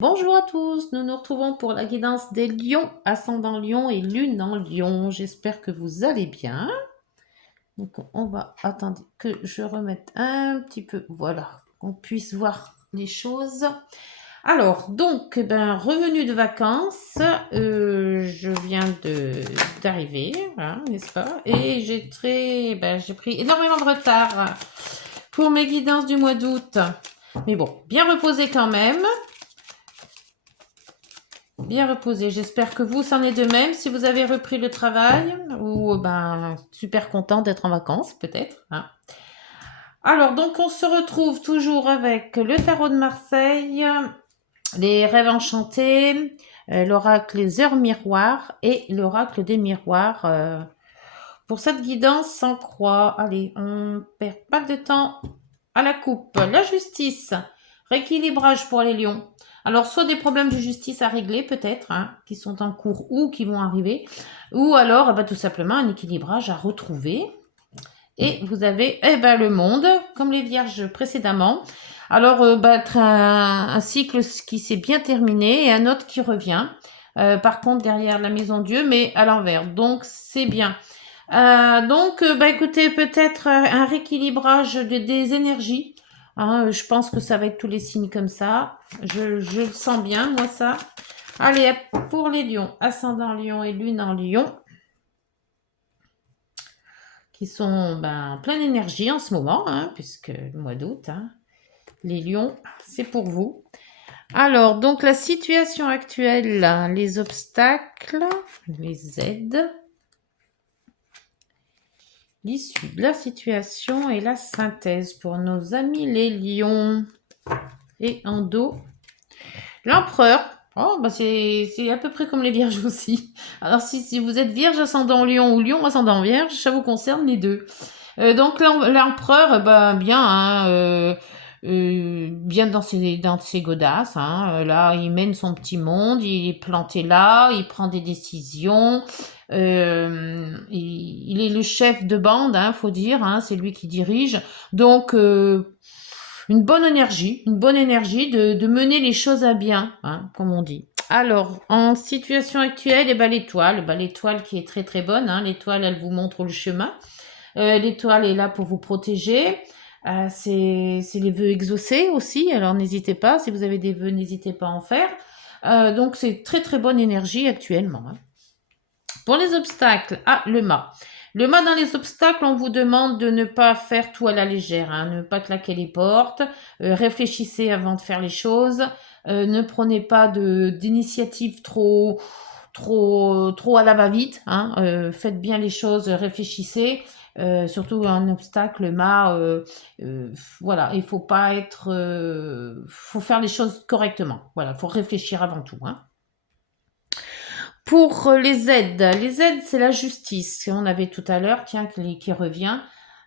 Bonjour à tous, nous nous retrouvons pour la guidance des lions, ascendant lion et lune en lion. J'espère que vous allez bien. Donc on va attendre que je remette un petit peu, voilà, qu'on puisse voir les choses. Alors, donc, revenu de vacances, je viens d'arriver, voilà, n'est-ce pas? Et j'ai pris énormément de retard pour mes guidances du mois d'août. Mais bon, bien reposé quand même. Bien reposé. J'espère que vous, c'en est de même. Si vous avez repris le travail, ou super content d'être en vacances, peut-être, hein. Alors, donc, on se retrouve toujours avec le tarot de Marseille, les rêves enchantés, l'oracle les heures miroirs et l'oracle des miroirs. Pour cette guidance sans croix, allez, on perd pas de temps à la coupe. La justice, rééquilibrage pour les lions. Alors, soit des problèmes de justice à régler, peut-être, hein, qui sont en cours ou qui vont arriver, ou alors, tout simplement, un équilibrage à retrouver. Et vous avez le monde, comme les vierges précédemment. Alors, un cycle qui s'est bien terminé et un autre qui revient. Par contre, derrière la maison Dieu, mais à l'envers. Donc, c'est bien. Écoutez, peut-être un rééquilibrage des énergies. Hein, je pense que ça va être tous les signes comme ça. Je le sens bien, moi, ça. Allez, pour les lions, ascendant lion et lune en lion, qui sont en pleine énergie en ce moment, hein, puisque le mois d'août, hein, les lions, c'est pour vous. Alors, donc la situation actuelle, les obstacles, les aides, l'issue de la situation et la synthèse pour nos amis les lions. Et en dos, l'empereur. Oh, c'est à peu près comme les vierges aussi. Alors, si vous êtes vierge ascendant lion ou lion ascendant vierge, ça vous concerne les deux. Donc, l'empereur, bien, hein, bien dans ses godasses. Hein. Là, il mène son petit monde, il est planté là, il prend des décisions. Il est le chef de bande, hein, faut dire, hein, c'est lui qui dirige. Donc, une bonne énergie de mener les choses à bien, hein, comme on dit. Alors, en situation actuelle, l'étoile qui est très très bonne, hein, l'étoile, elle vous montre le chemin. L'étoile est là pour vous protéger. C'est les vœux exaucés aussi, alors n'hésitez pas, si vous avez des vœux, n'hésitez pas à en faire. Donc, c'est très très bonne énergie actuellement, hein. Pour les obstacles, le mât. Le mât dans les obstacles, on vous demande de ne pas faire tout à la légère, hein, ne pas claquer les portes, réfléchissez avant de faire les choses, ne prenez pas d'initiative trop à la va-vite, hein, faites bien les choses, réfléchissez. Surtout un obstacle, le mât, voilà, il faut pas être, faut faire les choses correctement. Voilà, faut réfléchir avant tout, hein. Pour les aides, c'est la justice qu'on avait tout à l'heure, tiens, qui revient.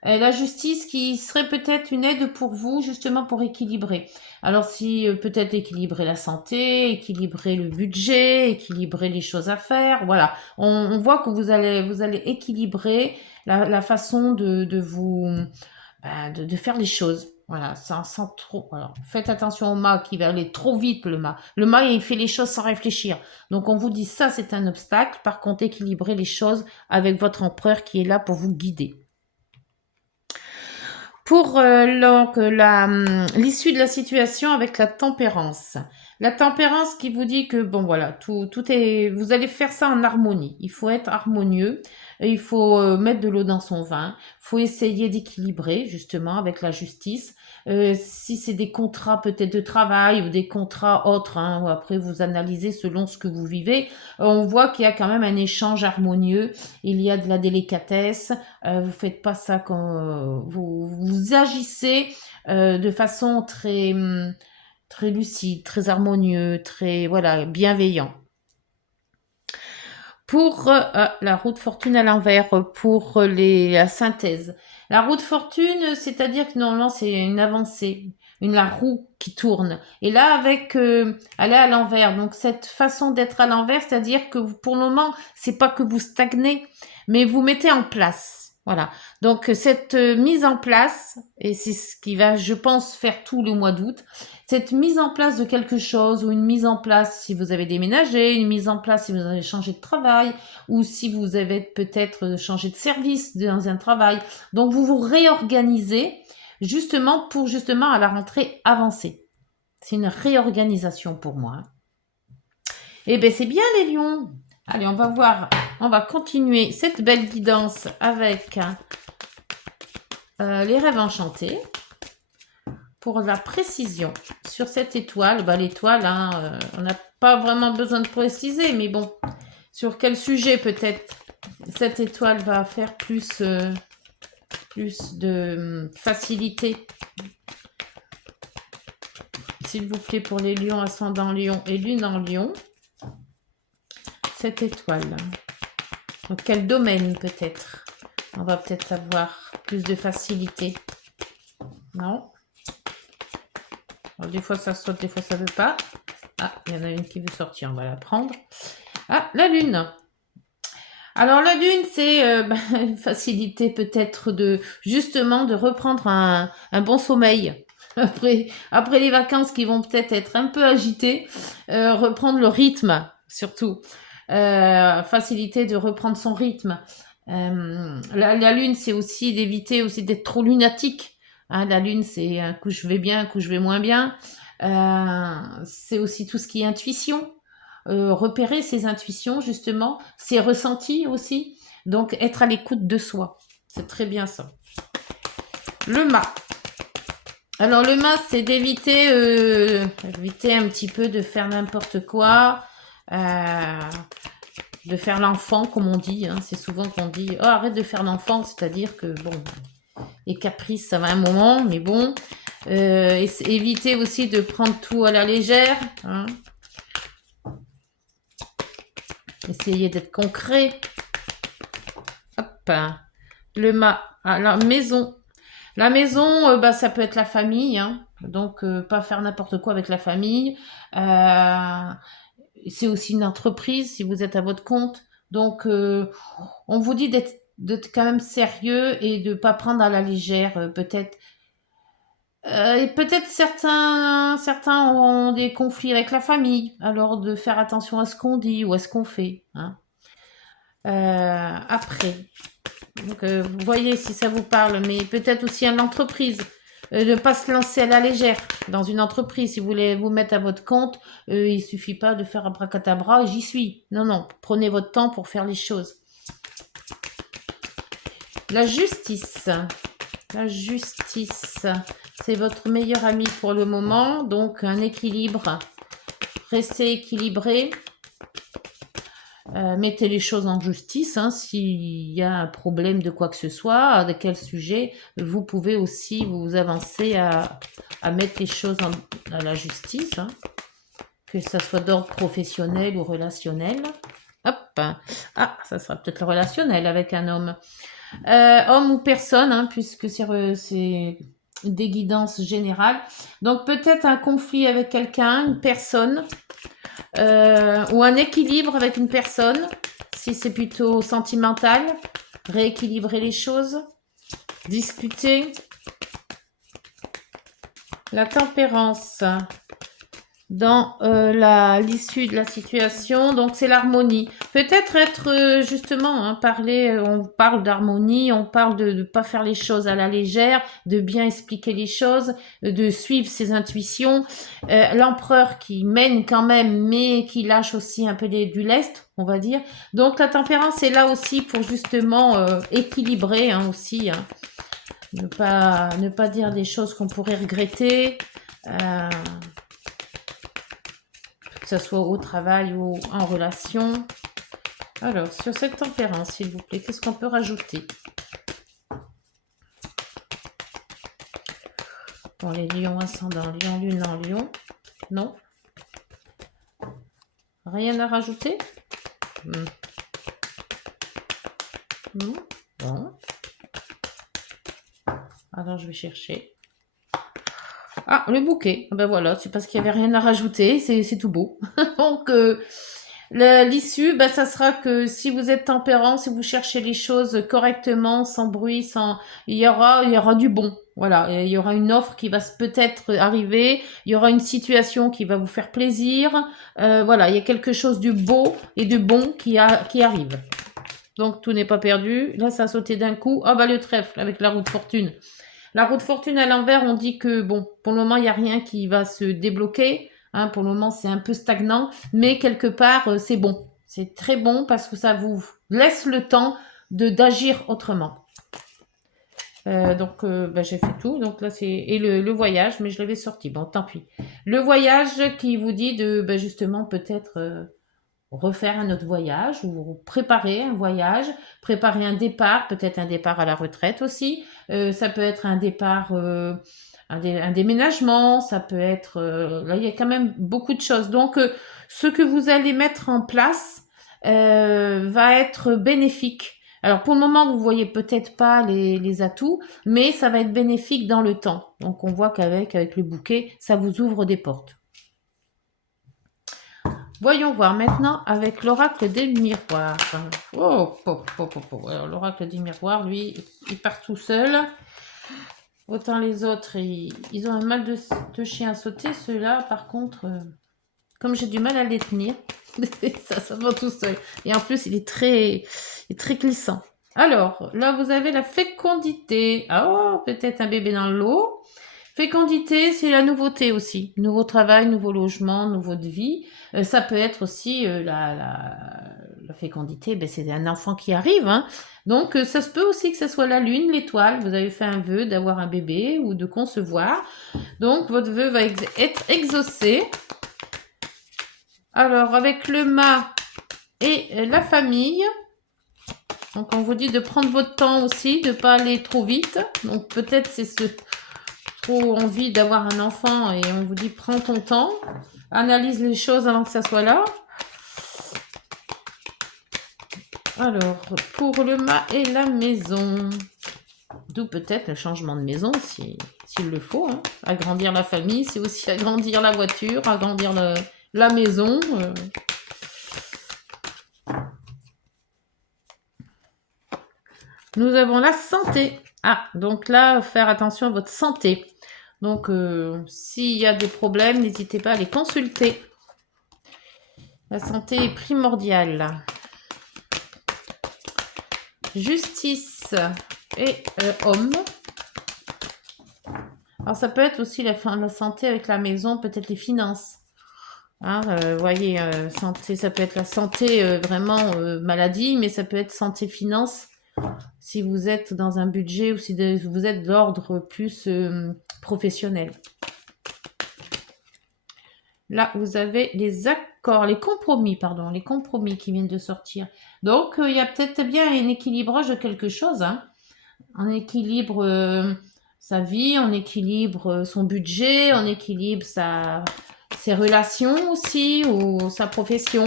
La justice qui serait peut-être une aide pour vous, justement pour équilibrer. Alors si peut-être équilibrer la santé, équilibrer le budget, équilibrer les choses à faire, voilà. On voit que vous allez équilibrer la façon de vous de faire les choses. Voilà, sans trop. Alors, faites attention au mât qui va aller trop vite, le mât. Le mât, il fait les choses sans réfléchir. Donc, on vous dit ça, c'est un obstacle. Par contre, équilibrez les choses avec votre empereur qui est là pour vous guider. Pour l'issue de la situation avec la tempérance. La tempérance qui vous dit que, bon voilà, tout est, vous allez faire ça en harmonie. Il faut être harmonieux, il faut mettre de l'eau dans son vin, il faut essayer d'équilibrer justement avec la justice. Si c'est des contrats peut-être de travail ou des contrats autres, hein, où après vous analysez selon ce que vous vivez, on voit qu'il y a quand même un échange harmonieux, il y a de la délicatesse, vous faites pas ça quand vous agissez de façon très lucide, très harmonieux, très voilà bienveillant. Pour la roue de fortune à l'envers, pour la synthèse. La roue de fortune, c'est-à-dire que normalement c'est une avancée, la roue qui tourne. Et là, elle est à l'envers. Donc cette façon d'être à l'envers, c'est-à-dire que pour le moment, c'est pas que vous stagnez, mais vous mettez en place. Voilà. Donc, cette mise en place, et c'est ce qui va, je pense, faire tout le mois d'août, cette mise en place de quelque chose, ou une mise en place si vous avez déménagé, une mise en place si vous avez changé de travail, ou si vous avez peut-être changé de service dans un travail. Donc, vous vous réorganisez justement pour justement à la rentrée avancer. C'est une réorganisation pour moi, hein. Eh bien, c'est bien les lions. Allez, on va voir, on va continuer cette belle guidance avec les rêves enchantés. Pour la précision sur cette étoile, bah, l'étoile, hein, on n'a pas vraiment besoin de préciser, mais bon, sur quel sujet peut-être cette étoile va faire plus de facilité. S'il vous plaît, pour les lions, ascendant lion et lune en lion, cette étoile. Dans quel domaine peut-être? On va peut-être avoir plus de facilité. Non? Alors, des fois ça saute, des fois ça veut pas. Ah, il y en a une qui veut sortir, on va la prendre. Ah, la lune. Alors la lune, c'est une facilité peut-être de justement de reprendre un bon sommeil. Après les vacances qui vont peut-être être un peu agitées, reprendre le rythme surtout. Facilité de reprendre son rythme. La lune, c'est aussi d'éviter aussi d'être trop lunatique. Hein, la lune, c'est un coup je vais bien, un coup je vais moins bien. C'est aussi tout ce qui est intuition. Repérer ses intuitions, justement, ses ressentis aussi. Donc, être à l'écoute de soi. C'est très bien ça. Le mât. Alors, le mât, c'est d'éviter éviter un petit peu de faire n'importe quoi. De faire l'enfant, comme on dit. Hein. C'est souvent qu'on dit, oh, arrête de faire l'enfant. C'est-à-dire que, bon, les caprices, ça va un moment, mais bon. Éviter aussi de prendre tout à la légère. Hein. Essayez d'être concret. Hop. Le la maison. La maison, bah, ça peut être la famille. Hein. Donc, pas faire n'importe quoi avec la famille. C'est aussi une entreprise si vous êtes à votre compte. Donc, on vous dit d'être quand même sérieux et de ne pas prendre à la légère. Peut-être. Et peut-être certains ont des conflits avec la famille. Alors, de faire attention à ce qu'on dit ou à ce qu'on fait. Hein. Après. Donc, vous voyez si ça vous parle, mais peut-être aussi à l'entreprise. De ne pas se lancer à la légère dans une entreprise. Si vous voulez vous mettre à votre compte, il ne suffit pas de faire abracadabra et j'y suis. Non, non, prenez votre temps pour faire les choses. La justice. La justice, c'est votre meilleur ami pour le moment. Donc, un équilibre. Restez équilibré. Mettez les choses en justice, hein, s'il y a un problème de quoi que ce soit, de quel sujet, vous pouvez aussi vous avancer à mettre les choses à la justice, hein, que ça soit d'ordre professionnel ou relationnel. Hop, ah, ça sera peut-être le relationnel avec un homme. Homme ou personne, hein, puisque c'est des guidances générales. Donc peut-être un conflit avec quelqu'un, une personne, ou un équilibre avec une personne, si c'est plutôt sentimental, rééquilibrer les choses, discuter. La tempérance dans l'issue de la situation, donc c'est l'harmonie. Peut-être être justement, hein, on parle d'harmonie, on parle de ne pas faire les choses à la légère, de bien expliquer les choses, de suivre ses intuitions. L'empereur qui mène quand même, mais qui lâche aussi un peu du lest, on va dire. Donc la tempérance est là aussi pour justement équilibrer, hein, aussi. Hein. Ne pas dire des choses qu'on pourrait regretter. Que ce soit au travail ou en relation. Alors, sur cette tempérance, s'il vous plaît, qu'est-ce qu'on peut rajouter? Pour les lions ascendants, lion, lune en lion. Non? Rien à rajouter? Non? Bon. Alors, je vais chercher. Ah, le bouquet. Ben voilà, c'est parce qu'il n'y avait rien à rajouter, c'est tout beau. Donc, L'issue, ben, ça sera que si vous êtes tempérant, si vous cherchez les choses correctement, sans bruit, sans, il y aura du bon. Voilà, il y aura une offre qui va peut-être arriver, il y aura une situation qui va vous faire plaisir. Voilà, il y a quelque chose du beau et du bon qui arrive. Donc tout n'est pas perdu. Là, ça a sauté d'un coup. Ah bah le trèfle avec la roue de fortune. La roue de fortune à l'envers, on dit que bon, pour le moment, il n'y a rien qui va se débloquer. Hein, pour le moment, c'est un peu stagnant, mais quelque part, c'est bon. C'est très bon parce que ça vous laisse le temps de d'agir autrement. Donc, bah, j'ai fait tout. Donc là, c'est et le voyage, mais je l'avais sorti. Bon, tant pis. Le voyage qui vous dit de, bah, justement, peut-être refaire un autre voyage ou préparer un voyage, préparer un départ, peut-être un départ à la retraite aussi. Ça peut être un départ, un déménagement, ça peut être... là, il y a quand même beaucoup de choses. Donc, ce que vous allez mettre en place va être bénéfique. Alors, pour le moment, vous voyez peut-être pas les atouts, mais ça va être bénéfique dans le temps. Donc, on voit avec le bouquet, ça vous ouvre des portes. Voyons voir maintenant avec l'oracle des miroirs. Oh, Alors, l'oracle des miroirs, lui, il part tout seul. Autant les autres, ils ont un mal de chien à sauter. Ceux-là, par contre, comme j'ai du mal à les tenir, ça va tout seul. Et en plus, il est très glissant. Alors, là, vous avez la fécondité. Ah, oh, peut-être un bébé dans l'eau. Fécondité, c'est la nouveauté aussi. Nouveau travail, nouveau logement, nouveau de vie. Ça peut être aussi la fécondité, ben, c'est un enfant qui arrive. Hein. Donc, ça se peut aussi que ce soit la lune, l'étoile. Vous avez fait un vœu d'avoir un bébé ou de concevoir. Donc, votre vœu va être exaucé. Alors, avec le mât et la famille, donc on vous dit de prendre votre temps aussi, de ne pas aller trop vite. Donc, peut-être c'est trop envie d'avoir un enfant et on vous dit prends ton temps, analyse les choses avant que ça soit là. Alors, pour le mât et la maison, d'où peut-être le changement de maison s'il le faut. Hein. Agrandir la famille, c'est aussi agrandir la voiture, agrandir la maison. Nous avons la santé. Ah, donc là, faire attention à votre santé. Donc, s'il y a des problèmes, n'hésitez pas à les consulter. La santé est primordiale. Justice et homme. Alors, ça peut être aussi la santé avec la maison, peut-être les finances. Hein, voyez, santé, ça peut être la santé vraiment maladie, mais ça peut être santé finance si vous êtes dans un budget ou si vous êtes d'ordre plus professionnel. Là, vous avez les accords, les compromis qui viennent de sortir. Donc, il y a peut-être bien un équilibrage de quelque chose. Hein. On équilibre sa vie, on équilibre son budget, on équilibre ses relations aussi ou sa profession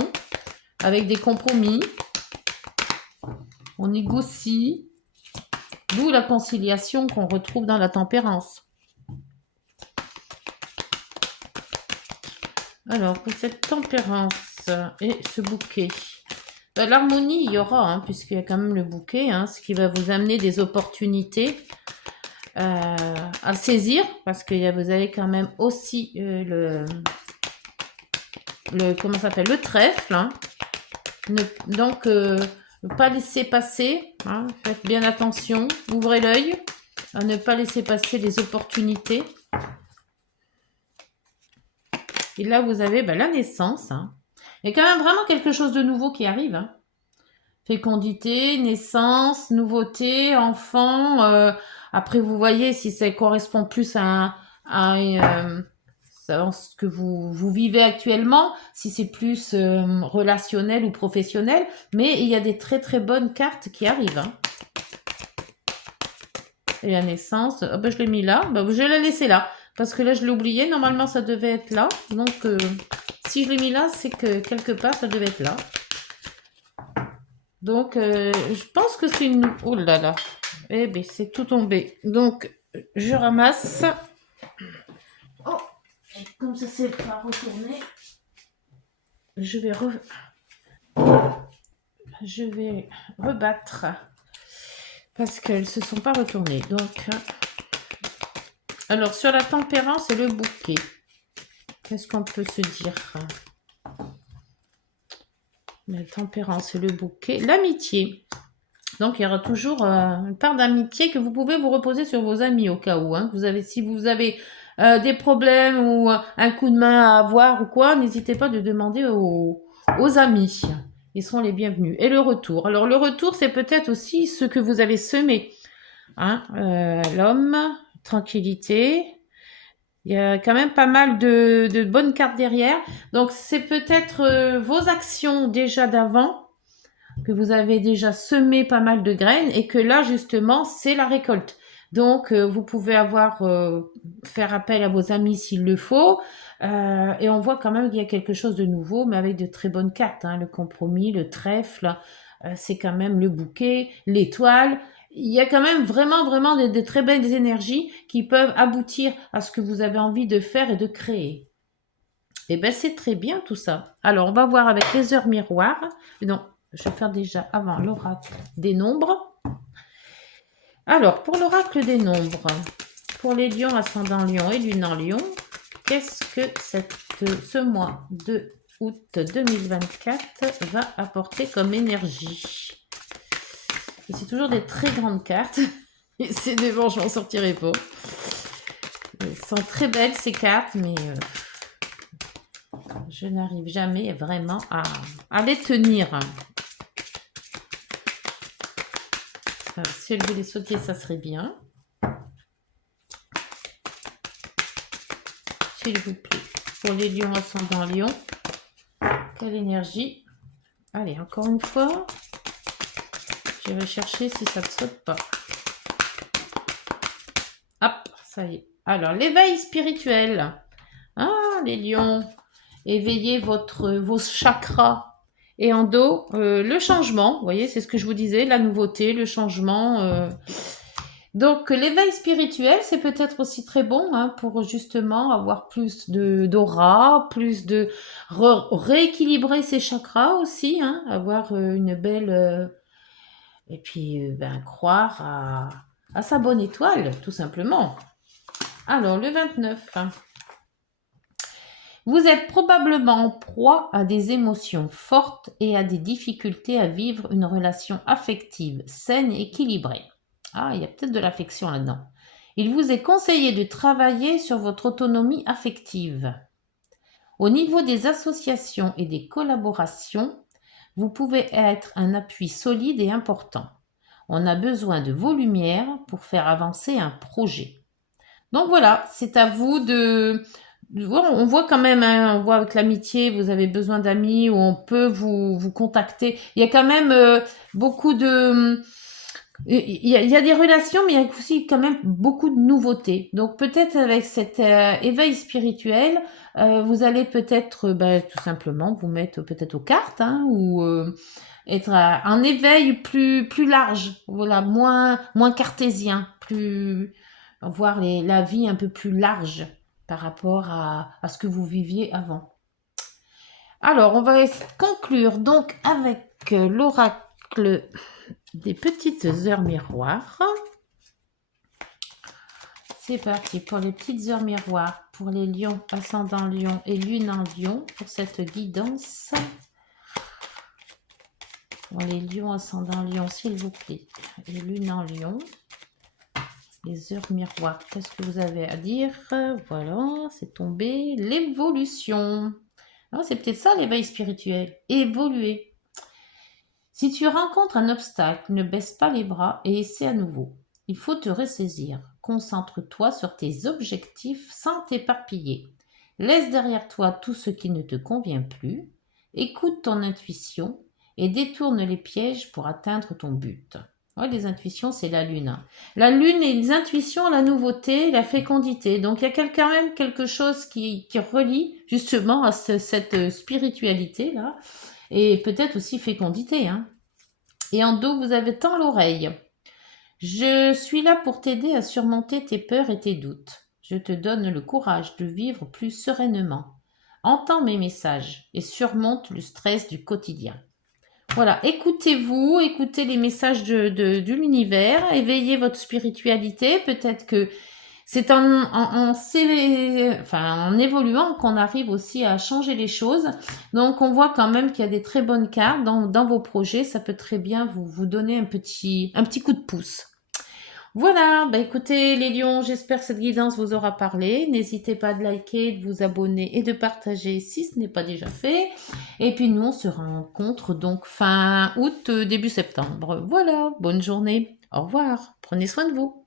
avec des compromis. On négocie, d'où la conciliation qu'on retrouve dans la tempérance. Alors, pour cette tempérance et ce bouquet, ben, l'harmonie, il y aura, hein, puisqu'il y a quand même le bouquet, hein, ce qui va vous amener des opportunités à saisir, parce que vous avez quand même aussi comment ça s'appelle, le trèfle. Hein. Donc, ne pas laisser passer, hein, faites bien attention, ouvrez l'œil, à ne pas laisser passer les opportunités. Et là, vous avez la naissance. Hein. Il y a quand même vraiment quelque chose de nouveau qui arrive. Hein. Fécondité, naissance, nouveauté, enfant. Après, vous voyez si ça correspond plus à ce que vous vivez actuellement, si c'est plus relationnel ou professionnel. Mais il y a des très très bonnes cartes qui arrivent. Hein. Et la naissance, oh, ben, je l'ai mis là. Ben, je vais la laisser là. Parce que là, je l'ai oublié. Normalement, ça devait être là. Donc, si je l'ai mis là, c'est que quelque part, ça devait être là. Donc, je pense que c'est une... Oh là là. Eh bien, c'est tout tombé. Donc, je ramasse. Oh, et comme ça, c'est pas retourné. Je vais Je vais rebattre parce qu'elles ne se sont pas retournées. Donc, alors sur la tempérance et le bouquet, qu'est-ce qu'on peut se dire? La tempérance et le bouquet, l'amitié. Donc, il y aura toujours une part d'amitié que vous pouvez vous reposer sur vos amis au cas où. Hein. Si vous avez des problèmes ou un coup de main à avoir ou quoi, n'hésitez pas de demander aux amis. Ils seront les bienvenus. Et le retour. Alors, le retour, c'est peut-être aussi ce que vous avez semé. Hein. L'homme, tranquillité. Il y a quand même pas mal de bonnes cartes derrière. Donc, c'est peut-être vos actions déjà d'avant que vous avez déjà semé pas mal de graines et que là justement c'est la récolte. Donc vous pouvez faire appel à vos amis s'il le faut. Et on voit quand même qu'il y a quelque chose de nouveau, mais avec de très bonnes cartes. Hein. Le compromis, le trèfle, c'est quand même le bouquet, l'étoile. Il y a quand même vraiment de très belles énergies qui peuvent aboutir à ce que vous avez envie de faire et de créer. Et ben c'est très bien tout ça. Alors on va voir avec les heures miroirs. Non, je vais faire déjà avant l'oracle des nombres. Alors pour l'oracle des nombres, pour les lions, ascendant lion et lune en lion, qu'est-ce que ce mois de août 2024 va apporter comme énergie? Et c'est toujours des très grandes cartes. Et c'est des bons, je m'en sortirai pas. Elles sont très belles ces cartes, mais je n'arrive jamais vraiment à les tenir. Si elle voulait sauter, ça serait bien. S'il vous plaît. Pour les lions ascendant lion, quelle énergie? Allez, encore une fois. Je vais chercher si ça ne saute pas. Hop, ça y est. Alors, l'éveil spirituel. Ah, les lions. Éveillez vos chakras. Et en dos, le changement. Vous voyez, c'est ce que je vous disais, la nouveauté, le changement. Donc l'éveil spirituel, c'est peut-être aussi très bon hein, pour justement avoir plus d'aura, plus de rééquilibrer ses chakras aussi, hein, avoir une belle et puis croire à sa bonne étoile, tout simplement. Alors le 29. Vous êtes probablement en proie à des émotions fortes et à des difficultés à vivre une relation affective saine et équilibrée. Ah, il y a peut-être de l'affection là-dedans. Il vous est conseillé de travailler sur votre autonomie affective. Au niveau des associations et des collaborations, vous pouvez être un appui solide et important. On a besoin de vos lumières pour faire avancer un projet. Donc voilà, c'est à vous on voit quand même, hein, on voit avec l'amitié, vous avez besoin d'amis, où on peut vous contacter. Il y a quand même beaucoup de... il y a des relations, mais il y a aussi quand même beaucoup de nouveautés. Donc peut-être avec cet éveil spirituel, vous allez peut-être tout simplement vous mettre peut-être aux cartes, hein, ou être à un éveil plus large, voilà, moins cartésien, plus voir la vie un peu plus large par rapport à ce que vous viviez avant. Alors, on va conclure donc avec l'oracle des petites heures miroirs. C'est parti pour les petites heures miroirs, pour les lions, ascendant lion et lune en lion, pour cette guidance. Pour les lions, ascendant lion, s'il vous plaît, et lune en lion. Les heures miroirs, qu'est-ce que vous avez à dire? Voilà, c'est tombé. L'évolution. Ah, c'est peut-être ça l'éveil spirituel. Évoluer. Si tu rencontres un obstacle, ne baisse pas les bras et essaie à nouveau. Il faut te ressaisir. Concentre-toi sur tes objectifs sans t'éparpiller. Laisse derrière toi tout ce qui ne te convient plus. Écoute ton intuition et détourne les pièges pour atteindre ton but. Ouais, les intuitions, c'est la lune. La lune et les intuitions, la nouveauté, la fécondité. Donc il y a quand même quelque chose qui relie justement à cette spiritualité-là. Et peut-être aussi fécondité. Hein. Et en dos, vous avez tant l'oreille. Je suis là pour t'aider à surmonter tes peurs et tes doutes. Je te donne le courage de vivre plus sereinement. Entends mes messages et surmonte le stress du quotidien. Voilà, écoutez-vous, écoutez les messages de l'univers, éveillez votre spiritualité. Peut-être que c'est en évoluant qu'on arrive aussi à changer les choses. Donc, on voit quand même qu'il y a des très bonnes cartes dans vos projets. Ça peut très bien vous donner un petit coup de pouce. Voilà, bah écoutez les lions, j'espère que cette guidance vous aura parlé. N'hésitez pas de liker, de vous abonner et de partager si ce n'est pas déjà fait. Et puis nous, on se rencontre donc fin août, début septembre. Voilà, bonne journée. Au revoir. Prenez soin de vous.